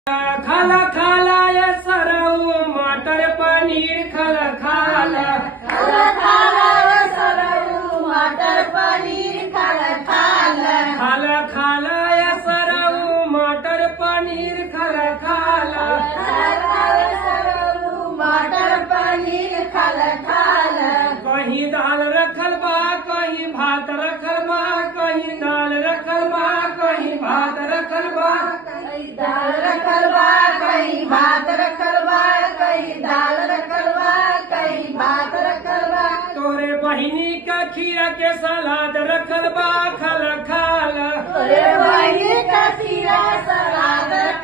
खाला खाला या सरऊ मटर पनीर खाला खाला खाला खाला या सरऊ मटर पनीर खाला खाला खाला खाला या सरऊ मटर पनीर खाला खाला खाला सरऊ मटर पनीर खाला खाला कहीं दाल रखल बा कहीं भात रखल बा कहीं दाल रखल बा कहीं भात रखल बा कहीं दाल रखल बा कहीं भात रखल बा कहीं दाल रखल बा कहीं भात रखल बा तोरे बहिनी का खीरा के सलाद रखल बा खाला खाला तोरे बहिनी का खीरा सलाद